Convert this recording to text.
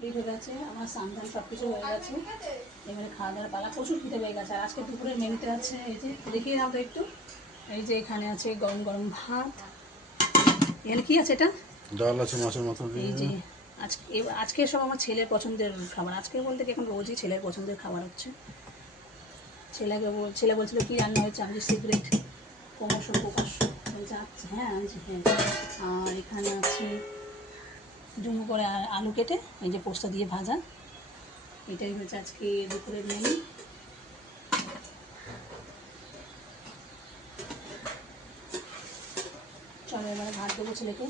Complete হয়ে গেছে, আমার স্নান সব কিছু হয়ে গেছে। এবারে খাওয়া দাওয়ার পালা, প্রচুর খিদে পেয়ে গেছে। আর আজকে দুপুরের মেনুতে আছে এই যে, দেখিয়ে নাও তো একটু। এই যে এখানে আছে গরম গরম ভাত। এখানে কি আছে? এটা ডাল আছে মাছের মাথা দিয়ে। এই যে আজকে সব আমার ছেলের পছন্দের খাবার। আজকে বলতে কি এখন রোজই ছেলের পছন্দের খাবার হচ্ছে। ছেলে বলছিল কি রান্না হয়েছে, আমি যে সিক্রেট, ক্রমশ প্রকাশ্য বলছে। আচ্ছা হ্যাঁ আনছি, হ্যাঁ। আর এখানে আছে ডুমো করে আলু কেটে এই যে পোস্তা দিয়ে ভাজা। এটাই হচ্ছে আজকে দুপুরের মেনু। চলো এবারে ভাত দেবো ছেলেকে।